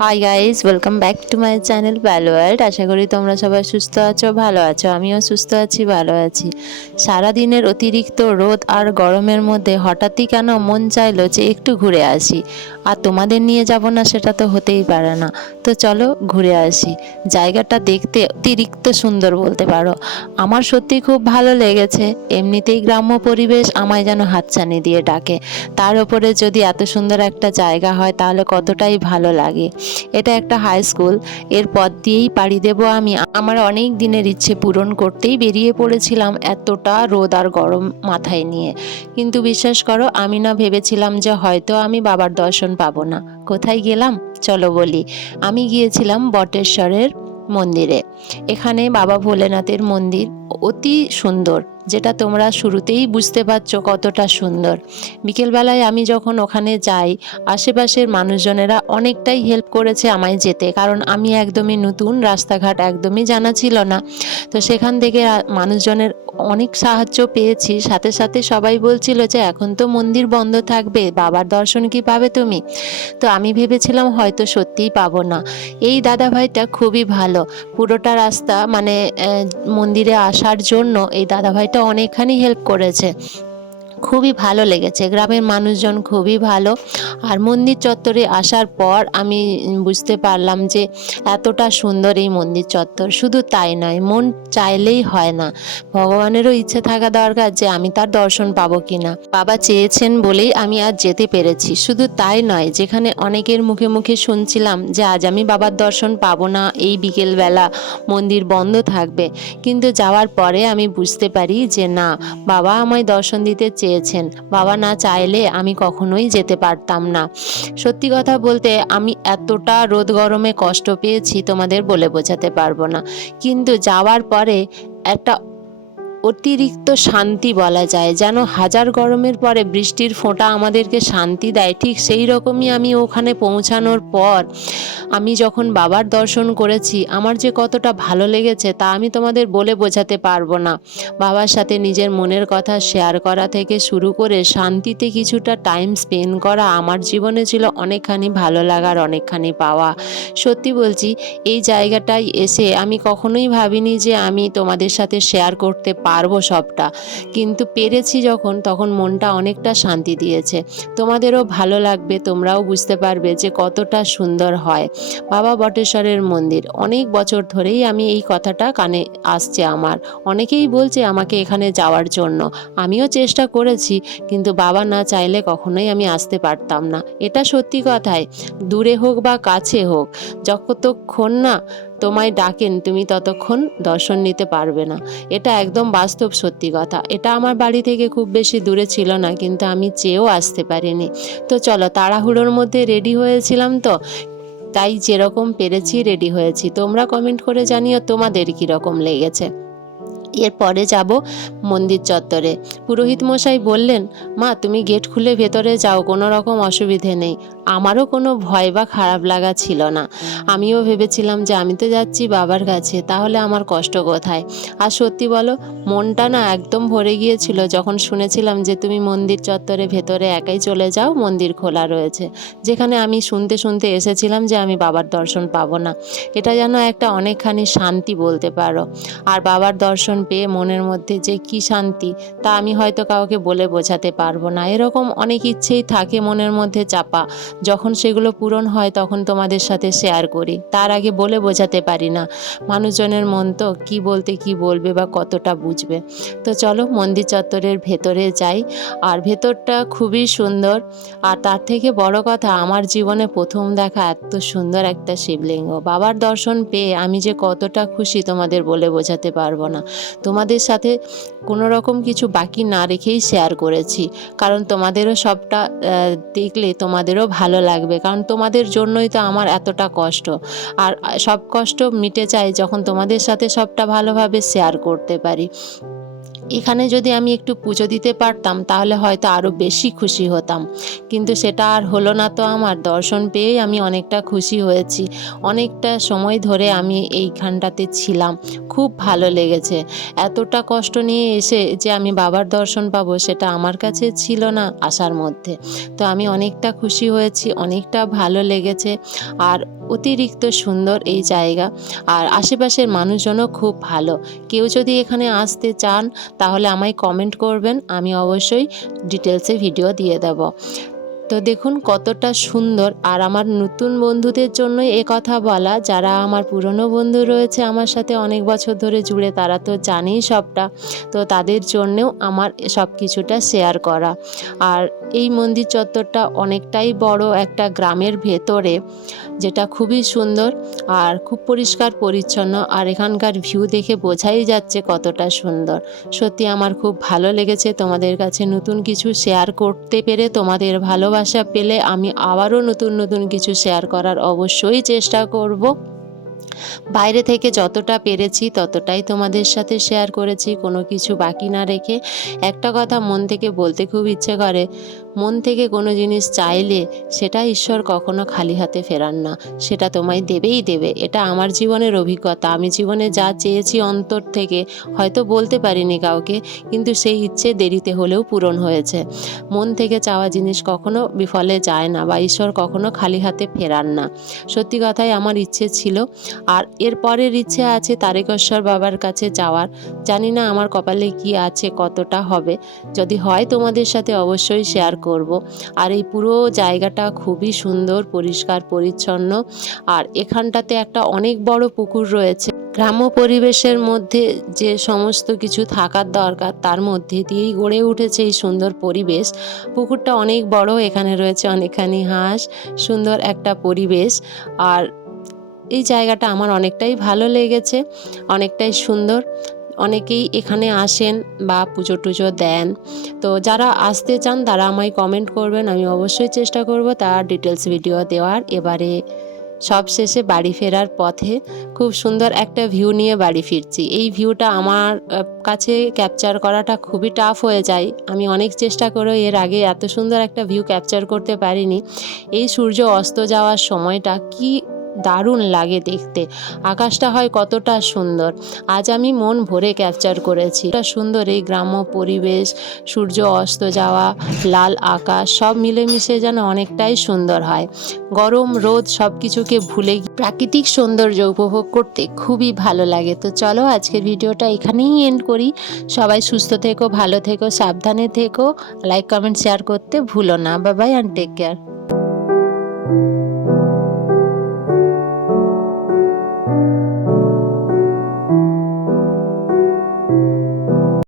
High guys, welcome back to my channel value world. আশা করি তোমরা সবাই সুস্থ আছো, ভালো আছো। আমিও সুস্থ আছি, ভালো আছি। সারাদিনের অতিরিক্ত রোদ আর গরমের মধ্যে হঠাৎই কেন মন চাইলো যে একটু ঘুরে আসি। আর তোমাদের নিয়ে যাব না সেটা তো হতেই পারে না। তো চলো ঘুরে আসি। জায়গাটা দেখতে অতিরিক্ত সুন্দর বলতে পারো। আমার সত্যি খুব ভালো লেগেছে। এমনিতেই গ্রাম্য পরিবেশ আমায় যেন হাতছানি দিয়ে ডাকে। তার উপরে যদি এত সুন্দর একটা জায়গা হয় তাহলে কতটাই ভালো লাগে। এটা একটা হাই স্কুল। এর পথ দিয়েই পাড়ি দেব আমি। আমার অনেক দিনের ইচ্ছে পূরণ করতেই বেরিয়ে পড়েছিলাম এতটা রোদ আর গরম মাথায় নিয়ে। কিন্তু বিশ্বাস করো, আমি না ভেবেছিলাম যে হয়তো আমি বাবার দর্শন পাবো না। কোথায় গেলাম চলো বলি। আমি গিয়েছিলাম বটেশ্বরের মন্দিরে। এখানে বাবা ভোলেনাথের মন্দির অতি সুন্দর, যেটা তোমরা শুরুতেই বুঝতে পারছো কতটা সুন্দর। বিকেলবেলায় আমি যখন ওখানে যাই, আশেপাশের মানুষজনেরা অনেকটাই হেল্প করেছে আমায় যেতে, কারণ আমি একদমই নতুন, রাস্তাঘাট একদমই জানা ছিল না। তো সেখান থেকে মানুষজনের অনেক সাহায্য পেয়েছি। সাথে সাথে সবাই বলছিল যে এখন তো মন্দির বন্ধ থাকবে, বাবার দর্শন কি পাবে তুমি। তো আমি ভেবেছিলাম হয়তো সত্যিই পাবো না। এই দাদাভাইটা খুবই ভালো। পুরোটা রাস্তা মানে মন্দিরে আসার জন্য এই দাদাভাইটা অনেকখানি হেল্প করেছে। খুবই ভালো লেগেছে, গ্রামের মানুষজন খুবই ভালো। আর মন্দির চত্বরে আসার পর আমি বুঝতে পারলাম যে এতটা সুন্দর এই মন্দির চত্বর। শুধু তাই নয়, মন চাইলেই হয় না, ভগবানেরও ইচ্ছে থাকা দরকার যে আমি তার দর্শন পাবো কিনা। বাবা চেয়েছেন বলেই আমি আজ যেতে পেরেছি। শুধু তাই নয়, যেখানে অনেকের মুখে মুখে শুনছিলাম যে আজ আমি বাবার দর্শন পাবো না, এই বিকেলবেলা মন্দির বন্ধ থাকবে, কিন্তু যাওয়ার পরে আমি বুঝতে পারি যে না, বাবা আমায় দর্শন দিতে চেয়েছেন। বাবা না চাইলে আমি কখনোই যেতে পারতাম না। সত্যি কথা বলতে আমি এতটা রোদ গরমে কষ্ট পেয়েছি তোমাদের বলে বোঝাতে পারবো না। কিন্তু যাওয়ার পরে একটা অতিরিক্ত শান্তি বলা যায়, যেন হাজার গরমের পরে বৃষ্টির ফোঁটা আমাদেরকে শান্তি দেয়, ঠিক সেই রকমই আমি ওখানে পৌঁছানোর পর আমি যখন বাবার দর্শন করেছি, আমার যে কতটা ভালো লেগেছে তা আমি তোমাদের বলে বোঝাতে পারবো না। বাবার সাথে নিজের মনের কথা শেয়ার করা থেকে শুরু করে শান্তিতে কিছুটা টাইম স্পেন্ড করা আমার জীবনে ছিল অনেকখানি ভালো লাগার, অনেকখানি পাওয়া। সত্যি বলছি, এই জায়গাটায় এসে আমি কখনোই ভাবিনি যে আমি তোমাদের সাথে শেয়ার করতে পারবো সবটা, কিন্তু পেরেছি যখন, তখন মনটা অনেকটা শান্তি দিয়েছে। তোমাদেরও ভালো লাগবে, তোমরাও বুঝতে পারবে যে কতটা সুন্দর হয় বাবা বটেশ্বরের মন্দির। অনেক বছর ধরেই আমি এই কথাটা কানে আসছে আমার, অনেকেই বলছে আমাকে এখানে যাওয়ার জন্য। আমিও চেষ্টা করেছি, কিন্তু বাবা না চাইলে কখনোই আমি আসতে পারতাম না। এটা সত্যি কথাই, দূরে হোক বা কাছে হোক, যতক্ষণ না তোমায় ডাকেন তুমি ততক্ষণ দর্শন নিতে পারবে না। এটা একদম বাস্তব সত্যি কথা। এটা আমার বাড়ি থেকে খুব বেশি দূরে ছিল না, কিন্তু আমি চেয়েও আসতে পারিনি। তো চলো, তাড়াহুড়োর মধ্যে রেডি হয়েছিলাম, তো তাই যেরকম পেরেছি রেডি হয়েছি। তোমরা কমেন্ট করে জানিও তোমাদের কীরকম লেগেছে। এরপরে যাব মন্দির চত্বরে। পুরোহিত মশাই বললেন, মা তুমি গেট খুলে ভেতরে যাও, কোনো রকম অসুবিধে নেই। আমারও কোনো ভয় বা খারাপ লাগা ছিল না। আমিও ভেবেছিলাম যে আমি তো যাচ্ছি বাবার কাছে, তাহলে আমার কষ্ট কোথায়। আর সত্যি বলো, মনটা না একদম ভরে গিয়েছিল যখন শুনেছিলাম যে তুমি মন্দির চত্বরে ভেতরে একাই চলে যাও, মন্দির খোলা রয়েছে। যেখানে আমি শুনতে শুনতে এসেছিলাম যে আমি বাবার দর্শন পাবো না। এটা যেন একটা অনেকখানি শান্তি বলতে পারো। আর বাবার দর্শন পেয়ে মনের মধ্যে যে কি শান্তি, তা আমি হয়তো কাউকে বলে বোঝাতে পারবো না। এরকম অনেক ইচ্ছেই থাকে মনের মধ্যে চাপা, যখন সেগুলো পূরণ হয় তখন তোমাদের সাথে শেয়ার করি, তার আগে বলে বোঝাতে পারি না। মানুষজনের মন তো কি বলতে কি বলবে বা কতটা বুঝবে। তো চলো মন্দির চত্বরের ভেতরে যাই। আর ভেতরটা খুবই সুন্দর। আর তার থেকে বড় কথা, আমার জীবনে প্রথম দেখা এত সুন্দর একটা শিবলিঙ্গ। বাবার দর্শন পেয়ে আমি যে কতটা খুশি তোমাদের বলে বোঝাতে পারবো না। তোমাদের সাথে কোনো রকম কিছু বাকি না রেখেই শেয়ার করেছি, কারণ তোমাদেরও সবটা দেখলে তোমাদেরও ভালো লাগবে, কারণ তোমাদের জন্যই তো আমার এতটা কষ্ট। আর সব কষ্ট মিটে যায় যখন তোমাদের সাথে সবটা ভালোভাবে শেয়ার করতে পারি। এখানে যদি আমি একটু পুজো দিতে পারতাম তাহলে হয়তো আরও বেশি খুশি হতাম, কিন্তু সেটা আর হলো না। তো আমার দর্শন পেয়েই আমি অনেকটা খুশি হয়েছি। অনেকটা সময় ধরে আমি এইখানটাতে ছিলাম, খুব ভালো লেগেছে। এতটা কষ্ট নিয়ে এসে যে আমি বাবার দর্শন পাবো সেটা আমার কাছে ছিল না আশার মধ্যে। তো আমি অনেকটা খুশি হয়েছি, অনেকটা ভালো লেগেছে। আর অতিরিক্ত সুন্দর এই জায়গা, আর আশেপাশের মানুষজনও খুব ভালো। কেউ যদি এখানে আসতে চান তাহলে আমায় কমেন্ট করবেন, আমি অবশ্যই ডিটেলসে ভিডিও দিয়ে দেব। তো দেখুন কতটা সুন্দর। আর আমার নতুন বন্ধুদের জন্য কথা বলা, যারা আমার পুরনো বন্ধু রয়েছে আমার সাথে অনেক বছর ধরে জুড়ে, তারা তো জানেই সবটা। তো তাদের জন্যেও আমার সব কিছুটা শেয়ার করা। আর এই মন্দির চত্বরটা অনেকটাই বড় একটা গ্রামের ভেতরে, যেটা খুবই সুন্দর আর খুব পরিষ্কার পরিচ্ছন্ন। আর এখানকার ভিউ দেখে বোঝাই যাচ্ছে কতটা সুন্দর। সত্যি আমার খুব ভালো লেগেছে তোমাদের কাছে নতুন কিছু শেয়ার করতে পেরে। তোমাদের ভালোবাসা পেলে আমি আবারও নতুন নতুন কিছু শেয়ার করার অবশ্যই চেষ্টা করব। বাইরে থেকে যতটা পেরেছি ততটাই তোমাদের সাথে শেয়ার করেছি, কোনো কিছু বাকি না রেখে। একটা কথা মন থেকে বলতে খুব ইচ্ছে করে, মন থেকে কোনো জিনিস চাইলে সেটা ঈশ্বর কখনো খালি হাতে ফেরান না, সেটা তোমায় দেবেই দেবে। এটা আমার জীবনের অভিজ্ঞতা। আমি জীবনে যা চেয়েছি অন্তর থেকে, হয়তো বলতে পারিনি কাউকে, কিন্তু সেই ইচ্ছে দেরিতে হলেও পূরণ হয়েছে। মন থেকে চাওয়া জিনিস কখনো বিফলে যায় না, বা ঈশ্বর কখনো খালি হাতে ফেরান না। সত্যি কথাই আমার ইচ্ছে ছিল। আর এর পরের ইচ্ছে আছে তারকেশ্বর বাবার কাছে যাওয়ার। জানি না আমার কপালে কি আছে, কতটা হবে। যদি হয় তোমাদের সাথে অবশ্যই শেয়ার করব। আর এই পুরো জায়গাটা খুবই সুন্দর, পরিষ্কার পরিচ্ছন্ন। আর এখানটাতে একটা অনেক বড় পুকুর রয়েছে। গ্রাম্য পরিবেশের মধ্যে যে সমস্ত কিছু থাকার দরকার তার মধ্যে দিয়েই গড়ে উঠেছে এই সুন্দর পরিবেশ। পুকুরটা অনেক বড়, এখানে রয়েছে অনেকখানি হাঁস, সুন্দর একটা পরিবেশ। আর এই জায়গাটা আমার অনেকটাই ভালো লেগেছে, অনেকটাই সুন্দর। অনেকেই এখানে আসেন বা পুজো টুজো দেন। তো যারা আসতে চান তারা আমায় কমেন্ট করবেন, আমি অবশ্যই চেষ্টা করব তার ডিটেলস ভিডিও দেওয়ার। এবারে সব শেষে বাড়ি ফেরার পথে খুব সুন্দর একটা ভিউ নিয়ে বাড়ি ফিরছি। এই ভিউটা আমার কাছে ক্যাপচার করাটা খুবই টাফ হয়ে যায়। আমি অনেক চেষ্টা করেও এর আগে এত সুন্দর একটা ভিউ ক্যাপচার করতে পারিনি। এই সূর্য অস্ত যাওয়ার সময়টা কি দারুণ লাগে দেখতে, আকাশটা হয় কতটা সুন্দর। আজ আমি মন ভরে ক্যাপচার করেছি। এটা সুন্দর এই গ্রাম্য পরিবেশ, সূর্য অস্ত যাওয়া, লাল আকাশ, সব মিলেমিশে যেন অনেকটাই সুন্দর হয়। গরম রোদ সব কিছুকে ভুলে প্রাকৃতিক সৌন্দর্য উপভোগ করতে খুবই ভালো লাগে। তো চলো আজকের ভিডিওটা এখানেই এন্ড করি। সবাই সুস্থ থেকো, ভালো থেকো, সাবধানে থেকো। লাইক কমেন্ট শেয়ার করতে ভুলো না। Bye bye and take care.